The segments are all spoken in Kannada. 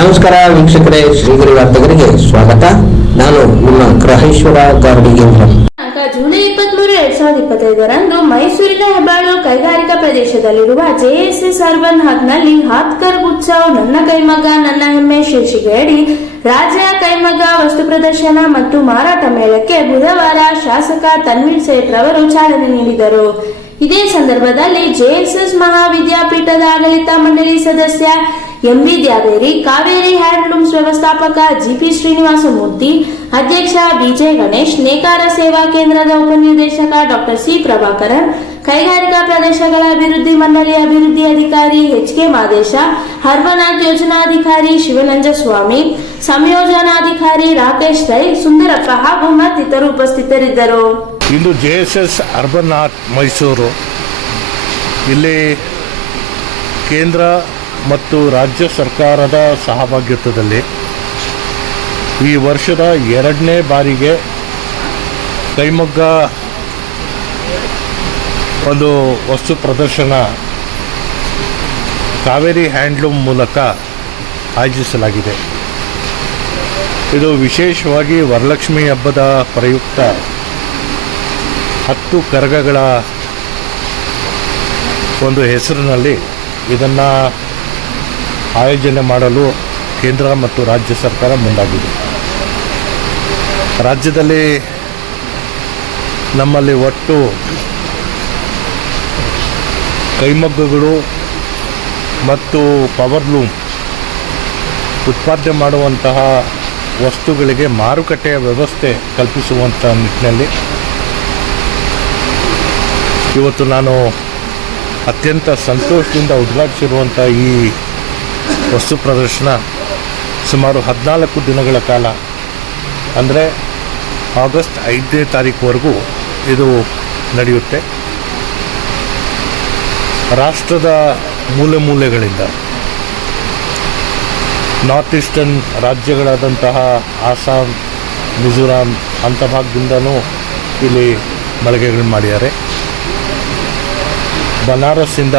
ನಮಸ್ಕಾರ ವೀಕ್ಷಕರೇ, ಶ್ರೀಗಿರಿ ವಾರ್ತೆಗರಿಗೆ ಸ್ವಾಗತ. ನಾನು ನಿಮ್ಮ ಗ್ರಹೇಶ್ವರ ಗಾರ್ಡಿಗೇಂದ್ರ. ಜುಲೈ 23, 2025ರಂದು ಮೈಸೂರಿನ ಹೆಬ್ಬಾಳು ಕೈಗಾರಿಕಾ ಪ್ರದೇಶದಲ್ಲಿರುವ ಜೆಎಸ್ಎಸ್ ಅರ್ಬನ್ ಹಬ್ನಲ್ಲಿ ಹಾತ್ಕರ್ ಉತ್ಸವ್ ನನ್ನ ಕೈಮಗ್ಗ ನನ್ನ ಹೆಮ್ಮೆ ಶೀರ್ಷಿಕೆಯಡಿ ರಾಜ್ಯ ಕೈಮಗ್ಗ ವಸ್ತು ಪ್ರದರ್ಶನ ಮತ್ತು ಮಾರಾಟ ಮೇಳಕ್ಕೆ ಬುಧವಾರ ಶಾಸಕ ತನ್ವೀರ್ ಸೇಠ್ ರವರು ಚಾಲನೆ ನೀಡಿದರು. ಇದೇ ಸಂದರ್ಭದಲ್ಲಿ ಜೆಎಸ್ಎಸ್ ಮಹಾವಿದ್ಯಾಪೀಠದ ಆಡಳಿತ ಮಂಡಳಿ ಸದಸ್ಯ ಎಂಬಿ ದ್ಯಾವೇರಿ, ಕಾವೇರಿ ಹ್ಯಾಂಡ್ಲೂಮ್ಸ್ ವ್ಯವಸ್ಥಾಪಕ ಜಿಪಿ ಶ್ರೀನಿವಾಸಮೂರ್ತಿ, ಅಧ್ಯಕ್ಷ ಬಿಜೆ ಗಣೇಶ್, ನೇಕಾರ ಸೇವಾ ಕೇಂದ್ರದ ಉಪನಿರ್ದೇಶಕ ಡಾಕ್ಟರ್ ಸಿ ಪ್ರಭಾಕರನ್, ಕೈಗಾರಿಕಾ ಪ್ರದೇಶಗಳ ಅಭಿವೃದ್ಧಿ ಮಂಡಳಿ ಅಭಿವೃದ್ಧಿ ಅಧಿಕಾರಿ ಎಚ್ಕೆ ಮಾದೇಶ, ಹರ್ವನಾಥ್ ಯೋಜನಾಧಿಕಾರಿ ಶಿವನಂಜಸ್ವಾಮಿ, ಸಂಯೋಜನಾಧಿಕಾರಿ ರಾಕೇಶ್ ರೈ, ಸುಂದರಪ್ಪ ಹಾಗೂ ಮತ್ತಿತರರು ಉಪಸ್ಥಿತರಿದ್ದರು. ಇಂದು ಜೆಎಸ್ಎಸ್ ಅರ್ಬನ್ ಆರ್ಟ್ ಮೈಸೂರು ಇಲ್ಲಿ ಕೇಂದ್ರ ಮತ್ತು ರಾಜ್ಯ ಸರ್ಕಾರದ ಸಹಭಾಗಿತ್ವದಲ್ಲಿ ಈ ವರ್ಷದ 2ನೇ ಬಾರಿಗೆ ಕೈಮಗ್ಗ ಒಂದು ವಸ್ತು ಪ್ರದರ್ಶನ ಕಾವೇರಿ ಹ್ಯಾಂಡ್ಲೂಮ್ ಮೂಲಕ ಆಯೋಜಿಸಲಾಗಿದೆ. ಇದು ವಿಶೇಷವಾಗಿ ವರಲಕ್ಷ್ಮಿ ಹಬ್ಬದ ಪ್ರಯುಕ್ತ 10 ಕರಗಗಳ ಒಂದು ಹೆಸರಿನಲ್ಲಿ ಇದನ್ನು ಆಯೋಜನೆ ಮಾಡಲು ಕೇಂದ್ರ ಮತ್ತು ರಾಜ್ಯ ಸರ್ಕಾರ ಮುಂದಾಗಿದೆ. ರಾಜ್ಯದಲ್ಲಿ ನಮ್ಮಲ್ಲಿ ಒಟ್ಟು ಕೈಮಗ್ಗಗಳು ಮತ್ತು ಪವರ್ಲೂಮ್ ಉತ್ಪಾದನೆ ಮಾಡುವಂತಹ ವಸ್ತುಗಳಿಗೆ ಮಾರುಕಟ್ಟೆಯ ವ್ಯವಸ್ಥೆ ಕಲ್ಪಿಸುವಂಥ ನಿಟ್ಟಿನಲ್ಲಿ ಇವತ್ತು ನಾನು ಅತ್ಯಂತ ಸಂತೋಷದಿಂದ ಉದ್ಘಾಟಿಸಿರುವಂಥ ಈ ವಸ್ತು ಪ್ರದರ್ಶನ ಸುಮಾರು 14 ದಿನಗಳ ಕಾಲ, ಅಂದರೆ ಆಗಸ್ಟ್ 5ನೇ ತಾರೀಕುವರೆಗೂ ಇದು ನಡೆಯುತ್ತೆ. ರಾಷ್ಟ್ರದ ಮೂಲೆ ಮೂಲೆಗಳಿಂದ, ನಾರ್ತ್ ಈಸ್ಟರ್ನ್ ರಾಜ್ಯಗಳಾದಂತಹ ಆಸಾಮ್, ಮಿಜೋರಾಂ ಅಂಥ ಭಾಗದಿಂದನೂ ಇಲ್ಲಿ ಮಳಿಗೆಗಳು ಮಾಡಿದ್ದಾರೆ. ಬನಾರಸ್ಸಿಂದ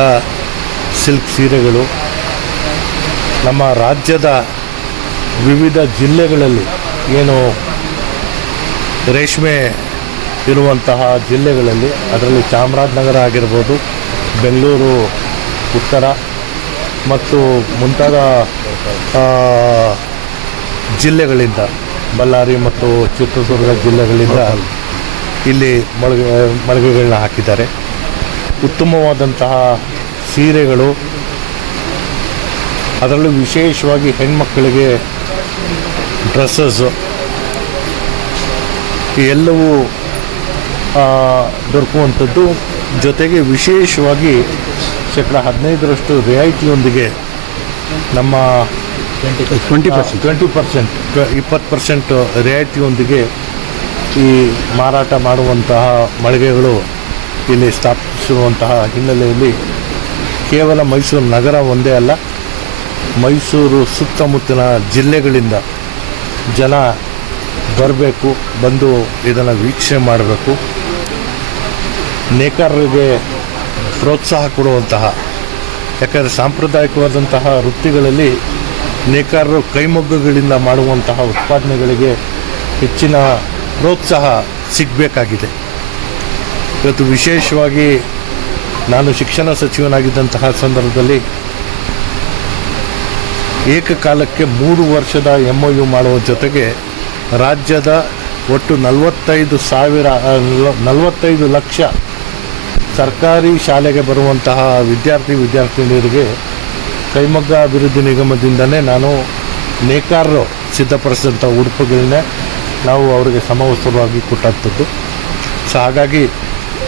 ಸಿಲ್ಕ್ ಸೀರೆಗಳು, ನಮ್ಮ ರಾಜ್ಯದ ವಿವಿಧ ಜಿಲ್ಲೆಗಳಲ್ಲಿ ಏನು ರೇಷ್ಮೆ ಇರುವಂತಹ ಜಿಲ್ಲೆಗಳಲ್ಲಿ, ಅದರಲ್ಲಿ ಚಾಮರಾಜನಗರ ಆಗಿರ್ಬೋದು, ಬೆಂಗಳೂರು ಉತ್ತರ ಮತ್ತು ಮುಂತಾದ ಜಿಲ್ಲೆಗಳಿಂದ, ಬಳ್ಳಾರಿ ಮತ್ತು ಚಿತ್ರದುರ್ಗ ಜಿಲ್ಲೆಗಳಿಂದ ಇಲ್ಲಿ ಮಳಿಗೆಗಳನ್ನ ಹಾಕಿದ್ದಾರೆ. ಉತ್ತಮವಾದಂತಹ ಸೀರೆಗಳು, ಅದರಲ್ಲೂ ವಿಶೇಷವಾಗಿ ಹೆಣ್ಮಕ್ಕಳಿಗೆ ಡ್ರೆಸ್ಸಸ್ಸು ಎಲ್ಲವೂ ದೊರಕುವಂಥದ್ದು. ಜೊತೆಗೆ ವಿಶೇಷವಾಗಿ 15% ರಿಯಾಯಿತಿಯೊಂದಿಗೆ ನಮ್ಮ 20% ರಿಯಾಯಿತಿಯೊಂದಿಗೆ ಈ ಮಾರಾಟ ಮಾಡುವಂತಹ ಮಳಿಗೆಗಳು ಇಲ್ಲಿ ಸ್ಥಾಪಿಸಿರುವಂತಹ ಹಿನ್ನೆಲೆಯಲ್ಲಿ ಕೇವಲ ಮೈಸೂರು ನಗರ ಒಂದೇ ಅಲ್ಲ, ಮೈಸೂರು ಸುತ್ತಮುತ್ತಲಿನ ಜಿಲ್ಲೆಗಳಿಂದ ಜನ ಬರಬೇಕು, ಬಂದು ಇದನ್ನು ವೀಕ್ಷಣೆ ಮಾಡಬೇಕು. ನೇಕಾರರಿಗೆ ಪ್ರೋತ್ಸಾಹ ಕೊಡುವಂತಹ, ಯಾಕಂದರೆ ಸಾಂಪ್ರದಾಯಿಕವಾದಂತಹ ವೃತ್ತಿಗಳಲ್ಲಿ ನೇಕಾರರು ಕೈಮಗ್ಗಗಳಿಂದ ಮಾಡುವಂತಹ ಉತ್ಪಾದನೆಗಳಿಗೆ ಹೆಚ್ಚಿನ ಪ್ರೋತ್ಸಾಹ ಸಿಗಬೇಕಾಗಿದೆ. ಇವತ್ತು ವಿಶೇಷವಾಗಿ ನಾನು ಶಿಕ್ಷಣ ಸಚಿವನಾಗಿದ್ದಂತಹ ಸಂದರ್ಭದಲ್ಲಿ ಏಕಕಾಲಕ್ಕೆ 3 ವರ್ಷದ MOU ಮಾಡುವ ಜೊತೆಗೆ ರಾಜ್ಯದ ಒಟ್ಟು 45 ಲಕ್ಷ ಸರ್ಕಾರಿ ಶಾಲೆಗೆ ಬರುವಂತಹ ವಿದ್ಯಾರ್ಥಿನಿಯರಿಗೆ ಕೈಮಗ್ಗ ಅಭಿವೃದ್ಧಿ ನಿಗಮದಿಂದಲೇ ನಾನು ನೇಕಾರರು ಸಿದ್ಧಪಡಿಸಿದಂಥ ಉಡುಪುಗಳನ್ನೇ ನಾವು ಅವರಿಗೆ ಸಮವಸ್ತ್ರವಾಗಿ ಕೊಟ್ಟಂಥದ್ದು. ಸೊ ಹಾಗಾಗಿ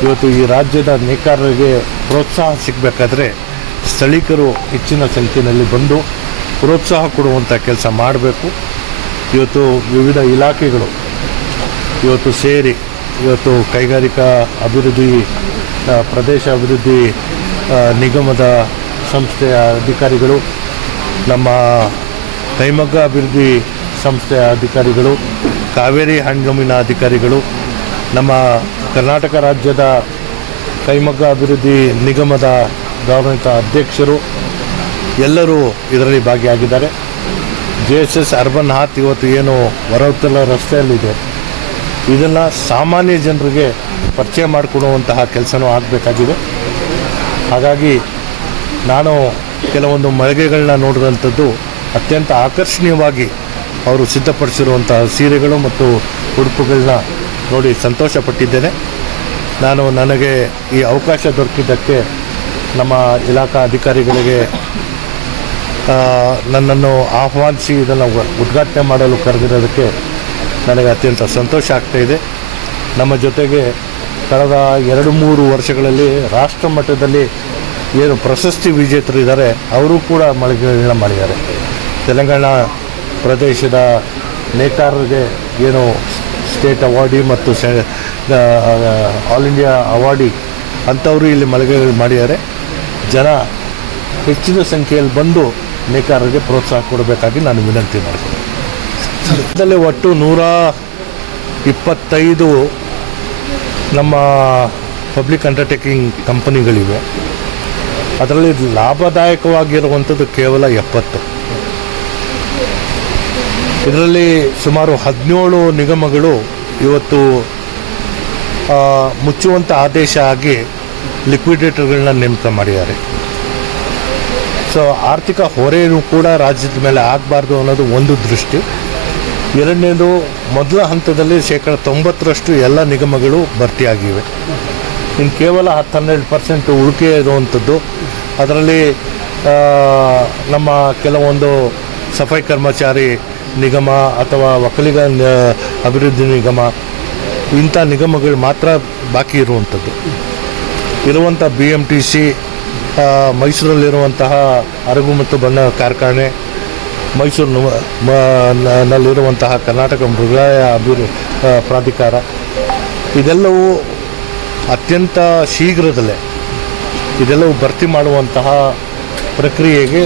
ಇವತ್ತು ಈ ರಾಜ್ಯದ ನೇಕಾರರಿಗೆ ಪ್ರೋತ್ಸಾಹ ಸಿಗಬೇಕಾದ್ರೆ ಸ್ಥಳೀಕರು ಹೆಚ್ಚಿನ ಸಂಖ್ಯೆಯಲ್ಲಿ ಬಂದು ಪ್ರೋತ್ಸಾಹ ಕೊಡುವಂಥ ಕೆಲಸ ಮಾಡಬೇಕು. ಇವತ್ತು ವಿವಿಧ ಇಲಾಖೆಗಳು ಇವತ್ತು ಸೇರಿ ಇವತ್ತು ಕೈಗಾರಿಕಾ ಅಭಿವೃದ್ಧಿ ಪ್ರದೇಶ ಅಭಿವೃದ್ಧಿ ನಿಗಮದ ಸಂಸ್ಥೆಯ ಅಧಿಕಾರಿಗಳು, ನಮ್ಮ ಕೈಮಗ್ಗ ಅಭಿವೃದ್ಧಿ ಸಂಸ್ಥೆಯ ಅಧಿಕಾರಿಗಳು, ಕಾವೇರಿ ಹ್ಯಾಂಡ್ಲೂಮಿನ ಅಧಿಕಾರಿಗಳು, ನಮ್ಮ ಕರ್ನಾಟಕ ರಾಜ್ಯದ ಕೈಮಗ್ಗ ಅಭಿವೃದ್ಧಿ ನಿಗಮದ ಗೌರವಿತ ಅಧ್ಯಕ್ಷರು ಎಲ್ಲರೂ ಇದರಲ್ಲಿ ಭಾಗಿಯಾಗಿದ್ದಾರೆ. JSS ಅರ್ಬನ್ ಹಾತ್ ಇವತ್ತು ಏನು ಹೊರವತ್ತಲ ರಸ್ತೆಯಲ್ಲಿದೆ, ಇದನ್ನು ಸಾಮಾನ್ಯ ಜನರಿಗೆ ಪರಿಚಯ ಮಾಡಿಕೊಡುವಂತಹ ಕೆಲಸನೂ ಆಗಬೇಕಾಗಿದೆ. ಹಾಗಾಗಿ ನಾನು ಕೆಲವೊಂದು ಮಳಿಗೆಗಳನ್ನ ನೋಡಿದಂಥದ್ದು ಅತ್ಯಂತ ಆಕರ್ಷಣೀಯವಾಗಿ ಅವರು ಸಿದ್ಧಪಡಿಸಿರುವಂತಹ ಸೀರೆಗಳು ಮತ್ತು ಉಡುಪುಗಳನ್ನ ನೋಡಿ ಸಂತೋಷಪಟ್ಟಿದ್ದೇನೆ. ನನಗೆ ಈ ಅವಕಾಶ ದೊರಕಿದ್ದಕ್ಕೆ ನಮ್ಮ ಇಲಾಖಾ ಅಧಿಕಾರಿಗಳಿಗೆ ನನ್ನನ್ನು ಆಹ್ವಾನಿಸಿ ಇದನ್ನು ಉದ್ಘಾಟನೆ ಮಾಡಲು ಕರೆದಿರೋದಕ್ಕೆ ನನಗೆ ಅತ್ಯಂತ ಸಂತೋಷ ಆಗ್ತಾಯಿದೆ. ನಮ್ಮ ಜೊತೆಗೆ ಕಳೆದ 2-3 ವರ್ಷಗಳಲ್ಲಿ ರಾಷ್ಟ್ರ ಮಟ್ಟದಲ್ಲಿ ಏನು ಪ್ರಶಸ್ತಿ ವಿಜೇತರಿದ್ದಾರೆ ಅವರು ಕೂಡ ಮಳಿಗೆಗಳನ್ನ ಮಾಡಿದ್ದಾರೆ. ತೆಲಂಗಾಣ ಪ್ರದೇಶದ ನೇಕಾರರಿಗೆ ಏನು ಸ್ಟೇಟ್ ಅವಾರ್ಡಿ ಮತ್ತು ಆಲ್ ಇಂಡಿಯಾ ಅವಾರ್ಡಿ ಅಂಥವರು ಇಲ್ಲಿ ಮಳಿಗೆಗಳು ಮಾಡಿದ್ದಾರೆ. ಜನ ಹೆಚ್ಚಿನ ಸಂಖ್ಯೆಯಲ್ಲಿ ಬಂದು ನೇಕಾರರಿಗೆ ಪ್ರೋತ್ಸಾಹ ಕೊಡಬೇಕಾಗಿ ನಾನು ವಿನಂತಿ ಮಾಡ್ತೀನಿ. ಇದರಲ್ಲಿ ಒಟ್ಟು 125 ನಮ್ಮ ಪಬ್ಲಿಕ್ ಅಂಡರ್ಟೇಕಿಂಗ್ ಕಂಪನಿಗಳಿವೆ. ಅದರಲ್ಲಿ ಲಾಭದಾಯಕವಾಗಿರುವಂಥದ್ದು ಕೇವಲ 70. ಇದರಲ್ಲಿ ಸುಮಾರು 17 ನಿಗಮಗಳು ಇವತ್ತು ಮುಚ್ಚುವಂಥ ಆದೇಶ ಆಗಿ ಲಿಕ್ವಿಡೇಟರ್ಗಳನ್ನ ನೇಮಕ ಮಾಡಿದ್ದಾರೆ. ಸೊ ಆರ್ಥಿಕ ಹೊರೆಯೂ ಕೂಡ ರಾಜ್ಯದ ಮೇಲೆ ಆಗಬಾರ್ದು ಅನ್ನೋದು ಒಂದು ದೃಷ್ಟಿ. ಎರಡನೇದು, ಮೊದಲ ಹಂತದಲ್ಲಿ 90% ಎಲ್ಲ ನಿಗಮಗಳು ಭರ್ತಿಯಾಗಿವೆ. ಇನ್ನು ಕೇವಲ 10-12% ಉಳಿಕೆ ಇರುವಂಥದ್ದು. ಅದರಲ್ಲಿ ನಮ್ಮ ಕೆಲವೊಂದು ಸಫಾಯಿ ಕರ್ಮಚಾರಿ ನಿಗಮ ಅಥವಾ ಒಕ್ಕಲಿಗ ಅಭಿವೃದ್ಧಿ ನಿಗಮ, ಇಂಥ ನಿಗಮಗಳು ಮಾತ್ರ ಬಾಕಿ ಇರುವಂಥ BMTC, ಮೈಸೂರಲ್ಲಿರುವಂತಹ ಅರಗು ಮತ್ತು ಬಣ್ಣ ಕಾರ್ಖಾನೆ, ಮೈಸೂರಿನಲ್ಲಿರುವಂತಹ ಕರ್ನಾಟಕ ಮೃಗಾಲಯ ಪ್ರಾಧಿಕಾರ, ಇದೆಲ್ಲವೂ ಅತ್ಯಂತ ಶೀಘ್ರದಲ್ಲೇ ಇದೆಲ್ಲವೂ ಭರ್ತಿ ಮಾಡುವಂತಹ ಪ್ರಕ್ರಿಯೆಗೆ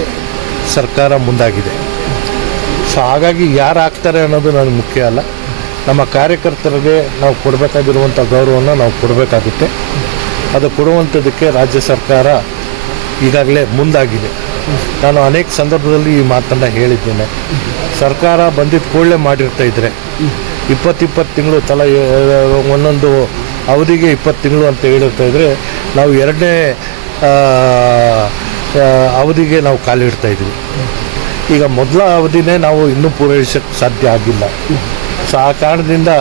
ಸರ್ಕಾರ ಮುಂದಾಗಿದೆ. ಸೊ ಹಾಗಾಗಿ ಯಾರು ಆಗ್ತಾರೆ ಅನ್ನೋದು ನನಗೆ ಮುಖ್ಯ ಅಲ್ಲ. ನಮ್ಮ ಕಾರ್ಯಕರ್ತರಿಗೆ ನಾವು ಕೊಡಬೇಕಾಗಿರುವಂಥ ಗೌರವವನ್ನು ನಾವು ಕೊಡಬೇಕಾಗುತ್ತೆ. ಅದು ಕೊಡುವಂಥದ್ದಕ್ಕೆ ರಾಜ್ಯ ಸರ್ಕಾರ ಈಗಾಗಲೇ ಮುಂದಾಗಿದೆ. ನಾನು ಅನೇಕ ಸಂದರ್ಭದಲ್ಲಿ ಈ ಮಾತನ್ನು ಹೇಳಿದ್ದೇನೆ. ಸರ್ಕಾರ ಬಂದಿದ್ದ ಕೂಡಲೇ ಮಾಡಿರ್ತಾಯಿದ್ರೆ 20 ತಿಂಗಳು ಒಂದೊಂದು ಅವಧಿಗೆ 20 ತಿಂಗಳು ಅಂತ ಹೇಳಿರ್ತಾಯಿದ್ರೆ ನಾವು 2ನೇ ಅವಧಿಗೆ ನಾವು ಕಾಲಿಡ್ತಾಯಿದ್ವಿ. ಈಗ ಮೊದಲ ಅವಧಿನೇ ನಾವು ಇನ್ನೂ ಪೂರೈಸೋಕ್ಕೆ ಸಾಧ್ಯ ಆಗಿಲ್ಲ. ಸೊ ಆ ಕಾರಣದಿಂದ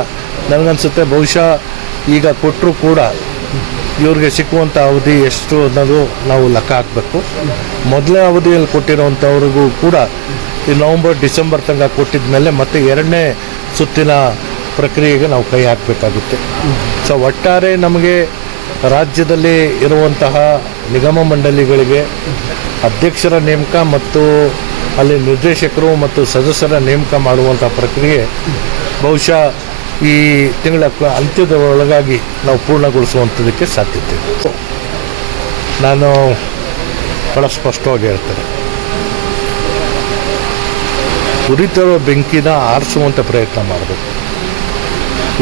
ನನಗನ್ಸುತ್ತೆ ಬಹುಶಃ ಈಗ ಕೊಟ್ಟರೂ ಕೂಡ ಇವ್ರಿಗೆ ಸಿಕ್ಕುವಂಥ ಅವಧಿ ಎಷ್ಟು ಅನ್ನೋದು ನಾವು ಲೆಕ್ಕ ಹಾಕಬೇಕು. ಮೊದಲನೇ ಅವಧಿಯಲ್ಲಿ ಕೊಟ್ಟಿರೋವಂಥವ್ರಿಗೂ ಕೂಡ ಈ ನವಂಬರ್-ಡಿಸೆಂಬರ್ ತನಕ ಕೊಟ್ಟಿದ ಮೇಲೆ ಮತ್ತೆ 2ನೇ ಸುತ್ತಿನ ಪ್ರಕ್ರಿಯೆಗೆ ನಾವು ಕೈ ಹಾಕಬೇಕಾಗುತ್ತೆ. ಸೊ ಒಟ್ಟಾರೆ ನಮಗೆ ರಾಜ್ಯದಲ್ಲಿ ಇರುವಂತಹ ನಿಗಮ ಮಂಡಳಿಗಳಿಗೆ ಅಧ್ಯಕ್ಷರ ನೇಮಕ ಮತ್ತು ಅಲ್ಲಿ ನಿರ್ದೇಶಕರು ಮತ್ತು ಸದಸ್ಯರ ನೇಮಕ ಮಾಡುವಂಥ ಪ್ರಕ್ರಿಯೆ ಬಹುಶಃ ಈ ತಿಂಗಳ ಅಂತ್ಯದ ಒಳಗಾಗಿ ನಾವು ಪೂರ್ಣಗೊಳಿಸುವಂಥದ್ದಕ್ಕೆ ಸಾಧ್ಯತೆ ಇದೆ. ನಾನು ಭಾಳ ಸ್ಪಷ್ಟವಾಗಿ ಹೇಳ್ತೇನೆ, ಉರಿತಿರೋ ಬೆಂಕಿನ ಆರಿಸುವಂಥ ಪ್ರಯತ್ನ ಮಾಡಬೇಕು.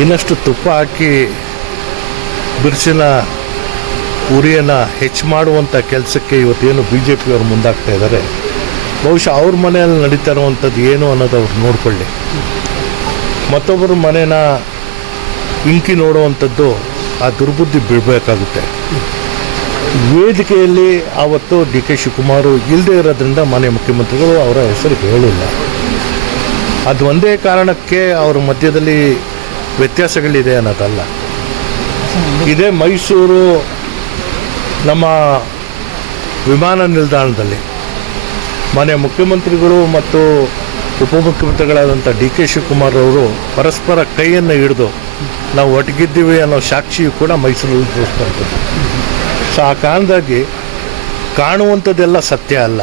ಇನ್ನಷ್ಟು ತುಪ್ಪ ಹಾಕಿ ಬಿರುಸಿನ ಉರಿಯನ್ನು ಹೆಚ್ಚು ಮಾಡುವಂಥ ಕೆಲಸಕ್ಕೆ ಇವತ್ತೇನು BJP ಅವರು ಮುಂದಾಗ್ತಾ ಇದ್ದಾರೆ, ಬಹುಶಃ ಅವ್ರ ಮನೆಯಲ್ಲಿ ನಡೀತಾ ಇರುವಂಥದ್ದು ಏನು ಅನ್ನೋದು ಅವ್ರು ನೋಡಿಕೊಳ್ಳಿ. ಮತ್ತೊಬ್ಬರ ಮನೇನ ಇಂಕಿ ನೋಡುವಂಥದ್ದು ಆ ದುರ್ಬುದ್ಧಿ ಬಿಡಬೇಕಾಗುತ್ತೆ. ವೇದಿಕೆಯಲ್ಲಿ ಆವತ್ತು DK ಶಿವಕುಮಾರ್ ಇಲ್ಲದೆ ಇರೋದ್ರಿಂದ ಮಾನ್ಯ ಮುಖ್ಯಮಂತ್ರಿಗಳು ಅವರ ಹೆಸರು ಹೇಳಿಲ್ಲ. ಅದು ಒಂದೇ ಕಾರಣಕ್ಕೆ ಅವ್ರ ಮಧ್ಯದಲ್ಲಿ ವ್ಯತ್ಯಾಸಗಳಿದೆ ಅನ್ನೋದಲ್ಲ. ಇದೇ ಮೈಸೂರು ನಮ್ಮ ವಿಮಾನ ನಿಲ್ದಾಣದಲ್ಲಿ ಮಾನ್ಯ ಮುಖ್ಯಮಂತ್ರಿಗಳು ಮತ್ತು ಉಪಮುಖ್ಯಮಂತ್ರಿಗಳಾದಂಥ DK ಶಿವಕುಮಾರ್ ಅವರು ಪರಸ್ಪರ ಕೈಯನ್ನು ಹಿಡಿದು ನಾವು ಒಟ್ಟಿಗಿದ್ದೀವಿ ಅನ್ನೋ ಸಾಕ್ಷಿಯು ಕೂಡ ಮೈಸೂರಲ್ಲಿ ತೋರಿಸ್ತಂಥದ್ದು. ಸೊ ಆ ಕಾರಣದಾಗಿ ಕಾಣುವಂಥದ್ದೆಲ್ಲ ಸತ್ಯ ಅಲ್ಲ.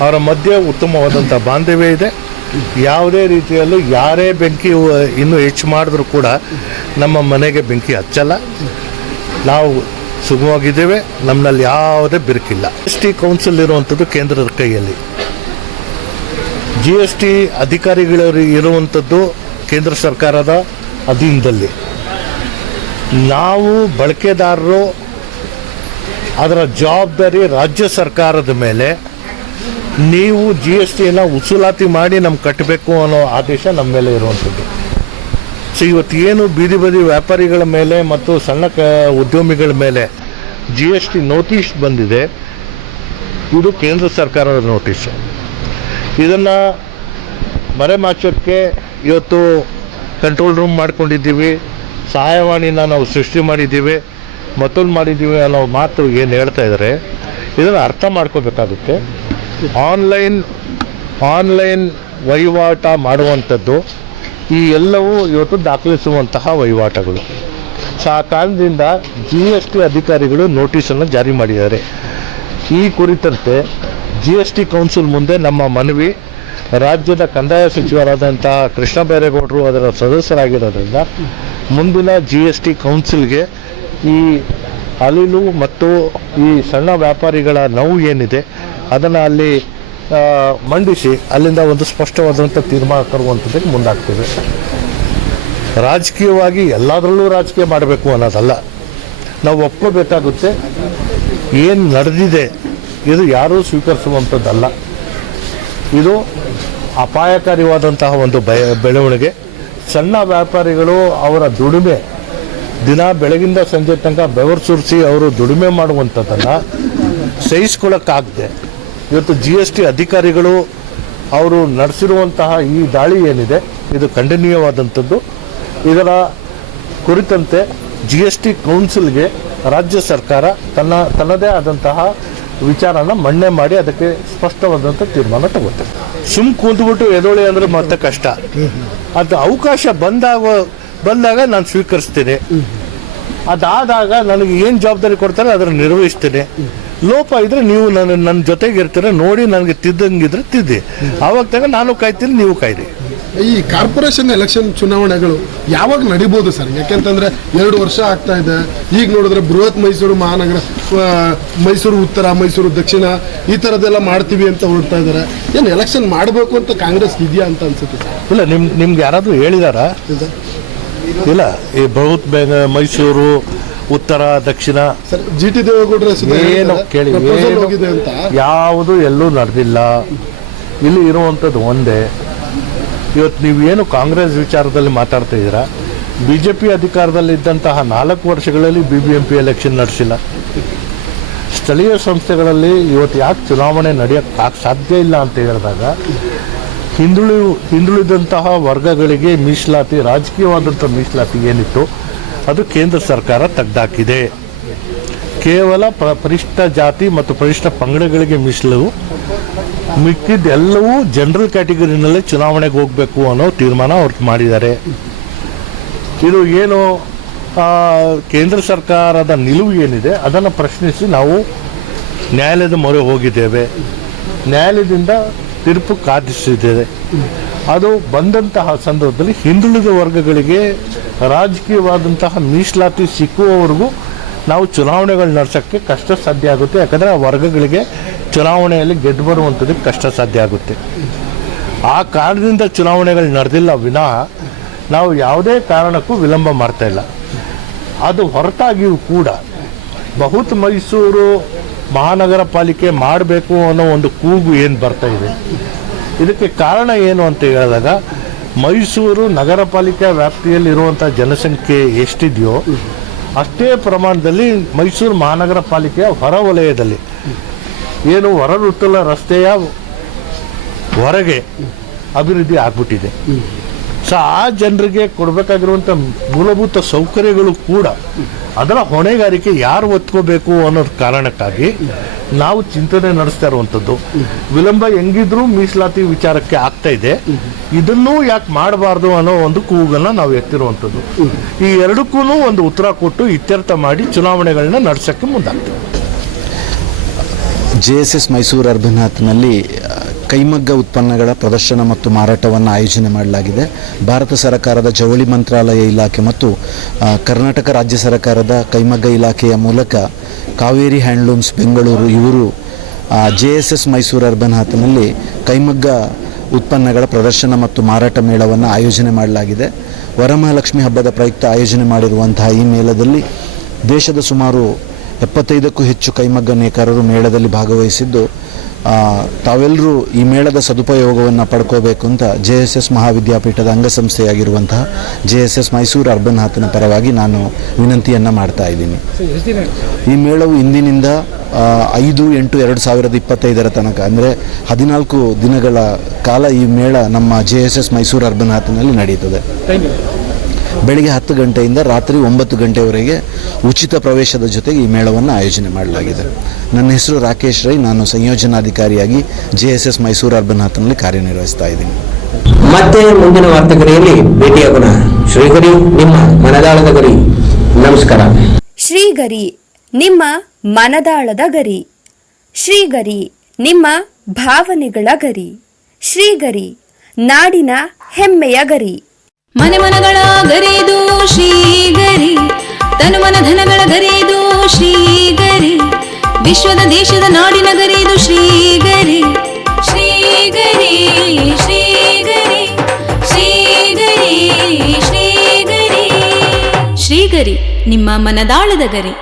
ಅವರ ಮಧ್ಯೆ ಉತ್ತಮವಾದಂಥ ಬಾಂಧವ್ಯ ಇದೆ. ಯಾವುದೇ ರೀತಿಯಲ್ಲೂ ಯಾರೇ ಬೆಂಕಿ ಇನ್ನೂ ಹೆಚ್ಚು ಮಾಡಿದ್ರೂ ಕೂಡ ನಮ್ಮ ಮನೆಗೆ ಬೆಂಕಿ ಹಚ್ಚಲ್ಲ. ನಾವು ಸುಗಮವಾಗಿದ್ದೇವೆ, ನಮ್ಮಲ್ಲಿ ಯಾವುದೇ ಬಿರುಕಿಲ್ಲ. GST ಕೌನ್ಸಿಲ್ ಇರುವಂಥದ್ದು ಕೇಂದ್ರದ ಕೈಯಲ್ಲಿ, GST ಅಧಿಕಾರಿಗಳು ಇರುವಂಥದ್ದು ಕೇಂದ್ರ ಸರ್ಕಾರದ ಅಧೀನದಲ್ಲಿ. ನಾವು ಬಳಕೆದಾರರು, ಅದರ ಜವಾಬ್ದಾರಿ ರಾಜ್ಯ ಸರ್ಕಾರದ ಮೇಲೆ. ನೀವು GSTಯನ್ನು ವಸೂಲಾತಿ ಮಾಡಿ ನಮ್ಗೆ ಕಟ್ಟಬೇಕು ಅನ್ನೋ ಆದೇಶ ನಮ್ಮ ಮೇಲೆ ಇರುವಂಥದ್ದು. ಸೊ ಇವತ್ತು ಏನು ಬೀದಿ ಬದಿ ವ್ಯಾಪಾರಿಗಳ ಮೇಲೆ ಮತ್ತು ಸಣ್ಣ ಉದ್ಯಮಿಗಳ ಮೇಲೆ GST ನೋಟಿಸ್ ಬಂದಿದೆ, ಇದು ಕೇಂದ್ರ ಸರ್ಕಾರದ ನೋಟಿಸು. ಇದನ್ನು ಮರೆಮಾಚೋಕ್ಕೆ ಇವತ್ತು ಕಂಟ್ರೋಲ್ ರೂಮ್ ಮಾಡ್ಕೊಂಡಿದ್ದೀವಿ, ಸಹಾಯವಾಣಿನ ನಾವು ಸೃಷ್ಟಿ ಮಾಡಿದ್ದೀವಿ, ಮತ್ತೊಂದು ಮಾಡಿದ್ದೀವಿ ಅನ್ನೋ ಮಾತು ಏನು ಹೇಳ್ತಾ ಇದ್ದಾರೆ, ಇದನ್ನು ಅರ್ಥ ಮಾಡ್ಕೋಬೇಕಾಗುತ್ತೆ. ಆನ್ಲೈನ್ ವಹಿವಾಟ ಮಾಡುವಂಥದ್ದು ಈ ಎಲ್ಲವೂ ಇವತ್ತು ದಾಖಲಿಸುವಂತಹ ವಹಿವಾಟುಗಳು. ಸೊ ಆ ಕಾರಣದಿಂದ GST ಅಧಿಕಾರಿಗಳು ನೋಟಿಸನ್ನು ಜಾರಿ ಮಾಡಿದ್ದಾರೆ. ಈ ಕುರಿತಂತೆ GST ಕೌನ್ಸಿಲ್ ಮುಂದೆ ನಮ್ಮ ಮನವಿ, ರಾಜ್ಯದ ಕಂದಾಯ ಸಚಿವರಾದಂತಹ ಕೃಷ್ಣ ಬೈರೇಗೌಡರು ಅದರ ಸದಸ್ಯರಾಗಿರೋದ್ರಿಂದ ಮುಂದಿನ GST ಕೌನ್ಸಿಲ್ಗೆ ಈ ಅಳಿಲು ಮತ್ತು ಈ ಸಣ್ಣ ವ್ಯಾಪಾರಿಗಳ ನೋವು ಏನಿದೆ ಅದನ್ನು ಅಲ್ಲಿ ಮಂಡಿಸಿ ಅಲ್ಲಿಂದ ಒಂದು ಸ್ಪಷ್ಟವಾದಂಥ ತೀರ್ಮಾನ ತರುವಂಥದ್ದಕ್ಕೆ ಮುಂದಾಗ್ತೇವೆ. ರಾಜಕೀಯವಾಗಿ ಎಲ್ಲದರಲ್ಲೂ ರಾಜಕೀಯ ಮಾಡಬೇಕು ಅನ್ನೋದಲ್ಲ, ನಾವು ಒಪ್ಕೋಬೇಕಾಗುತ್ತೆ. ಏನು ನಡೆದಿದೆ ಇದು ಯಾರೂ ಸ್ವೀಕರಿಸುವಂಥದ್ದಲ್ಲ. ಇದು ಅಪಾಯಕಾರಿಯಾದಂತಹ ಒಂದು ಬೆಳವಣಿಗೆ. ಸಣ್ಣ ವ್ಯಾಪಾರಿಗಳು ಅವರ ದುಡಿಮೆ ದಿನ ಬೆಳಗಿಂದ ಸಂಜೆ ತನಕ ಬೆವರು ಸುರಿಸಿ ಅವರು ದುಡಿಮೆ ಮಾಡುವಂಥದ್ದನ್ನು ಸಹಿಸ್ಕೊಳ್ಳೋಕ್ಕಾಗದೆ ಇವತ್ತು GST ಅಧಿಕಾರಿಗಳು ಅವರು ನಡೆಸಿರುವಂತಹ ಈ ದಾಳಿ ಏನಿದೆ ಇದು ಖಂಡನೀಯವಾದಂಥದ್ದು. ಇದರ ಕುರಿತಂತೆ GST ಕೌನ್ಸಿಲ್ಗೆ ರಾಜ್ಯ ಸರ್ಕಾರ ತನ್ನದೇ ಆದಂತಹ ವಿಚಾರನ ಮಣ್ಣೆ ಮಾಡಿ ಅದಕ್ಕೆ ಸ್ಪಷ್ಟವಾದಂಥ ತೀರ್ಮಾನ ತಗೋತೆ. ಕೂತ್ಬಿಟ್ಟು ಎದೋಳಿ ಅಂದರೆ ಮತ್ತೆ ಕಷ್ಟ. ಅದು ಅವಕಾಶ ಬಂದಾಗ ನಾನು ಸ್ವೀಕರಿಸ್ತೇನೆ. ಅದಾದಾಗ ನನಗೆ ಏನು ಜವಾಬ್ದಾರಿ ಕೊಡ್ತಾರೆ ಅದನ್ನು ನಿರ್ವಹಿಸ್ತೇನೆ. ಲೋಪ ಇದ್ರೆ ನೀವು ನನ್ನ ಜೊತೆಗೆ ಇರ್ತೀರ, ನೋಡಿ ನನಗೆ ತಿದ್ದಂಗಿದ್ರೆ ತಿದ್ದಿ, ಆವಾಗ ತನಕ ನಾನು ಕಾಯ್ತೀನಿ, ನೀವು ಕಾಯ್ರಿ. ಈ ಕಾರ್ಪೊರೇಷನ್ ಎಲೆಕ್ಷನ್ ಚುನಾವಣೆಗಳು ಯಾವಾಗ ನಡಿಬೋದು ಸರ್? ಯಾಕೆಂತಂದ್ರೆ 2 ವರ್ಷ ಆಗ್ತಾ ಇದೆ. ಈಗ ನೋಡಿದ್ರೆ ಬೃಹತ್ ಮೈಸೂರು ಮಹಾನಗರ, ಮೈಸೂರು ಉತ್ತರ, ಮೈಸೂರು ದಕ್ಷಿಣ ಈ ಥರದ್ದೆಲ್ಲ ಮಾಡ್ತೀವಿ ಅಂತ ಹೊರಡ್ತಾ ಇದ್ದಾರೆ. ಏನು ಎಲೆಕ್ಷನ್ ಮಾಡಬೇಕು ಅಂತ ಕಾಂಗ್ರೆಸ್ ಇದೆಯಾ ಅಂತ ಅನ್ಸುತ್ತೆ ಸರ್? ಇಲ್ಲ, ನಿಮ್ಗೆ ಯಾರಾದರೂ ಹೇಳಿದಾರಾ? ಇಲ್ಲ. ಈ ಬೃಹತ್ ಮೈಸೂರು ಉತ್ತರ ದಕ್ಷಿಣ ಸರ್ GT ದೇವೇಗೌಡರ ಏನು ಕೇಳಿ, ಯಾವುದು ಎಲ್ಲೂ ನಡೆದಿಲ್ಲ. ಇಲ್ಲಿ ಇರುವಂಥದ್ದು ಒಂದೇ. ಇವತ್ತು ನೀವೇನು ಕಾಂಗ್ರೆಸ್ ವಿಚಾರದಲ್ಲಿ ಮಾತಾಡ್ತಾ ಇದ್ದೀರಾ, BJP ಅಧಿಕಾರದಲ್ಲಿದ್ದಂತಹ 4 ವರ್ಷಗಳಲ್ಲಿ BBMP ಎಲೆಕ್ಷನ್ ನಡೆಸಿಲ್ಲ. ಸ್ಥಳೀಯ ಸಂಸ್ಥೆಗಳಲ್ಲಿ ಇವತ್ತು ಯಾಕೆ ಚುನಾವಣೆ ನಡೆಯೋಕ್ಕೆ ಸಾಧ್ಯ ಇಲ್ಲ ಅಂತ ಹೇಳಿದಾಗ ಹಿಂದುಳಿದಂತಹ ವರ್ಗಗಳಿಗೆ ಮೀಸಲಾತಿ, ರಾಜಕೀಯವಾದಂಥ ಮೀಸಲಾತಿ ಏನಿತ್ತು ಅದು ಕೇಂದ್ರ ಸರ್ಕಾರ ತೆಗೆದಾಕಿದೆ. ಕೇವಲ ಪರಿಶಿಷ್ಟ ಜಾತಿ ಮತ್ತು ಪರಿಶಿಷ್ಟ ಪಂಗಡಗಳಿಗೆ ಮೀಸಲು, ಮಿಕ್ಕಿದ್ದೆಲ್ಲವೂ ಜನರಲ್ ಕ್ಯಾಟಗರಿನಲ್ಲೇ ಚುನಾವಣೆಗೆ ಹೋಗಬೇಕು ಅನ್ನೋ ತೀರ್ಮಾನ ಅವ್ರು ಮಾಡಿದ್ದಾರೆ. ಇದು ಏನು ಕೇಂದ್ರ ಸರ್ಕಾರದ ನಿಲುವು ಏನಿದೆ ಅದನ್ನು ಪ್ರಶ್ನಿಸಿ ನಾವು ನ್ಯಾಯಾಲಯದ ಮೊರೆ ಹೋಗಿದ್ದೇವೆ. ನ್ಯಾಯಾಲಯದಿಂದ ತೀರ್ಪು ಕಾದಿಸಿದ್ದೇವೆ. ಅದು ಬಂದಂತಹ ಸಂದರ್ಭದಲ್ಲಿ ಹಿಂದುಳಿದ ವರ್ಗಗಳಿಗೆ ರಾಜಕೀಯವಾದಂತಹ ಮೀಸಲಾತಿ ಸಿಕ್ಕುವವರೆಗೂ ನಾವು ಚುನಾವಣೆಗಳು ನಡೆಸೋಕ್ಕೆ ಕಷ್ಟ ಸಾಧ್ಯ ಆಗುತ್ತೆ. ಯಾಕಂದರೆ ಆ ವರ್ಗಗಳಿಗೆ ಚುನಾವಣೆಯಲ್ಲಿ ಗೆದ್ದು ಬರುವಂಥದ್ದಕ್ಕೆ ಕಷ್ಟ ಸಾಧ್ಯ ಆಗುತ್ತೆ. ಆ ಕಾರಣದಿಂದ ಚುನಾವಣೆಗಳು ನಡೆದಿಲ್ಲ ವಿನಃ ನಾವು ಯಾವುದೇ ಕಾರಣಕ್ಕೂ ವಿಳಂಬ ಮಾಡ್ತಾಯಿಲ್ಲ. ಅದು ಹೊರತಾಗಿಯೂ ಕೂಡ ಬೃಹತ್ ಮೈಸೂರು ಮಹಾನಗರ ಪಾಲಿಕೆ ಮಾಡಬೇಕು ಅನ್ನೋ ಒಂದು ಕೂಗು ಏನು ಬರ್ತಾ ಇದೆ, ಇದಕ್ಕೆ ಕಾರಣ ಏನು ಅಂತ ಹೇಳಿದಾಗ ಮೈಸೂರು ನಗರ ಪಾಲಿಕೆ ವ್ಯಾಪ್ತಿಯಲ್ಲಿರುವಂಥ ಜನಸಂಖ್ಯೆ ಎಷ್ಟಿದೆಯೋ ಅಷ್ಟೇ ಪ್ರಮಾಣದಲ್ಲಿ ಮೈಸೂರು ಮಹಾನಗರ ಪಾಲಿಕೆಯ ಹೊರವಲಯದಲ್ಲಿ ಏನು ಹೊರವೃತ್ತಲ ರಸ್ತೆಯ ಹೊರಗೆ ಅಭಿವೃದ್ಧಿ ಆಗ್ಬಿಟ್ಟಿದೆ. ಸೊ ಆ ಜನರಿಗೆ ಕೊಡಬೇಕಾಗಿರುವಂಥ ಮೂಲಭೂತ ಸೌಕರ್ಯಗಳು ಕೂಡ ಅದರ ಹೊಣೆಗಾರಿಕೆ ಯಾರು ಒತ್ಕೋಬೇಕು ಅನ್ನೋ ಕಾರಣಕ್ಕಾಗಿ ನಾವು ಚಿಂತನೆ ನಡೆಸ್ತಾ ಇರುವಂಥದ್ದು. ವಿಳಂಬ ಹೆಂಗಿದ್ರೂ ಮೀಸಲಾತಿ ವಿಚಾರಕ್ಕೆ ಆಗ್ತಾ ಇದೆ, ಇದನ್ನೂ ಯಾಕೆ ಮಾಡಬಾರ್ದು ಅನ್ನೋ ಒಂದು ಕೂಗನ್ನು ನಾವು ಎತ್ತಿರುವಂಥದ್ದು. ಈ ಎರಡಕ್ಕೂ ಒಂದು ಉತ್ತರ ಕೊಟ್ಟು ಇತ್ಯರ್ಥ ಮಾಡಿ ಚುನಾವಣೆಗಳನ್ನ ನಡೆಸೋಕ್ಕೆ ಮುಂದಾಗ್ತದೆ. JSS ಮೈಸೂರು ಅರ್ಬನ್ ಹಾತ್ನಲ್ಲಿ ಕೈಮಗ್ಗ ಉತ್ಪನ್ನಗಳ ಪ್ರದರ್ಶನ ಮತ್ತು ಮಾರಾಟವನ್ನು ಆಯೋಜನೆ ಮಾಡಲಾಗಿದೆ. ಭಾರತ ಸರ್ಕಾರದ ಜವಳಿ ಮಂತ್ರಾಲಯ ಇಲಾಖೆ ಮತ್ತು ಕರ್ನಾಟಕ ರಾಜ್ಯ ಸರ್ಕಾರದ ಕೈಮಗ್ಗ ಇಲಾಖೆಯ ಮೂಲಕ ಕಾವೇರಿ ಹ್ಯಾಂಡ್ಲೂಮ್ಸ್ ಬೆಂಗಳೂರು ಇವರು JSS ಮೈಸೂರು ಅರ್ಬನ್ ಹಾತ್ನಲ್ಲಿ ಕೈಮಗ್ಗ ಉತ್ಪನ್ನಗಳ ಪ್ರದರ್ಶನ ಮತ್ತು ಮಾರಾಟ ಮೇಳವನ್ನು ಆಯೋಜನೆ ಮಾಡಲಾಗಿದೆ. ವರಮಹಾಲಕ್ಷ್ಮಿ ಹಬ್ಬದ ಪ್ರಯುಕ್ತ ಆಯೋಜನೆ ಮಾಡಿರುವಂತಹ ಈ ಮೇಳದಲ್ಲಿ ದೇಶದ ಸುಮಾರು 75ಕ್ಕೂ ಹೆಚ್ಚು ಕೈಮಗ್ಗ ನೇಕಾರರು ಮೇಳದಲ್ಲಿ ಭಾಗವಹಿಸಿದ್ದು ತಾವೆಲ್ಲರೂ ಈ ಮೇಳದ ಸದುಪಯೋಗವನ್ನು ಪಡ್ಕೋಬೇಕು ಅಂತ JSS ಮಹಾವಿದ್ಯಾಪೀಠದ ಅಂಗಸಂಸ್ಥೆಯಾಗಿರುವಂತಹ JSS ಮೈಸೂರು ಅರ್ಬನ್ ಹಾತ್ನ ಪರವಾಗಿ ನಾನು ವಿನಂತಿಯನ್ನು ಮಾಡ್ತಾ ಇದ್ದೀನಿ. ಈ ಮೇಳವು ಇಂದಿನಿಂದ 5/8/2025 ತನಕ ಅಂದರೆ 14 ದಿನಗಳ ಕಾಲ ಈ ಮೇಳ ನಮ್ಮ JSS ಮೈಸೂರು ಅರ್ಬನ್ ಹಾತ್ನಲ್ಲಿ ನಡೆಯುತ್ತದೆ. ಬೆಳಿಗ್ಗೆ 10 ಗಂಟೆಯಿಂದ ರಾತ್ರಿ 9 ಗಂಟೆವರೆಗೆ ಉಚಿತ ಪ್ರವೇಶದ ಜೊತೆಗೆ ಈ ಮೇಳವನ್ನು ಆಯೋಜನೆ ಮಾಡಲಾಗಿದೆ. ನನ್ನ ಹೆಸರು ರಾಕೇಶ್ ರೈ, ನಾನು ಸಂಯೋಜನಾಧಿಕಾರಿಯಾಗಿ JSS ಮೈಸೂರು ಅರ್ಬನ್ ಹಾತ್ನಲ್ಲಿ ಕಾರ್ಯನಿರ್ವಹಿಸ್ತಾ ಇದ್ದೀನಿ. ಮತ್ತೆ ಮುಂದಿನ ವಾರ್ತೆಗರಿಯಲ್ಲಿ ಭೇಟಿಯಾಗೋಣ. ಶ್ರೀಗರಿ, ನಿಮ್ಮ ಮನದಾಳದ ಗರಿ. ನಮಸ್ಕಾರ. ಶ್ರೀಗರಿ, ನಿಮ್ಮ ಮನದಾಳದ ಗರಿ. ಶ್ರೀಗರಿ, ನಿಮ್ಮ ಭಾವನೆಗಳ ಗರಿ. ಶ್ರೀಗರಿ, ನಾಡಿನ ಹೆಮ್ಮೆಯ ಗರಿ. ಮನೆ ಮನಗಳ ಗರಿದು ಶ್ರೀಗರಿ, ತನು ಮನ ಧನಗಳ ಗರಿದು ಶ್ರೀಗರಿ, ವಿಶ್ವದ ದೇಶದ ನಾಡಿನ ಗರಿದು ಶ್ರೀಗರಿ. ಶ್ರೀಗರಿ ಶ್ರೀಗರಿ ಶ್ರೀಗರಿ ಶ್ರೀಗರಿ ಶ್ರೀಗರಿ, ನಿಮ್ಮ ಮನದಾಳದ ಗರಿ.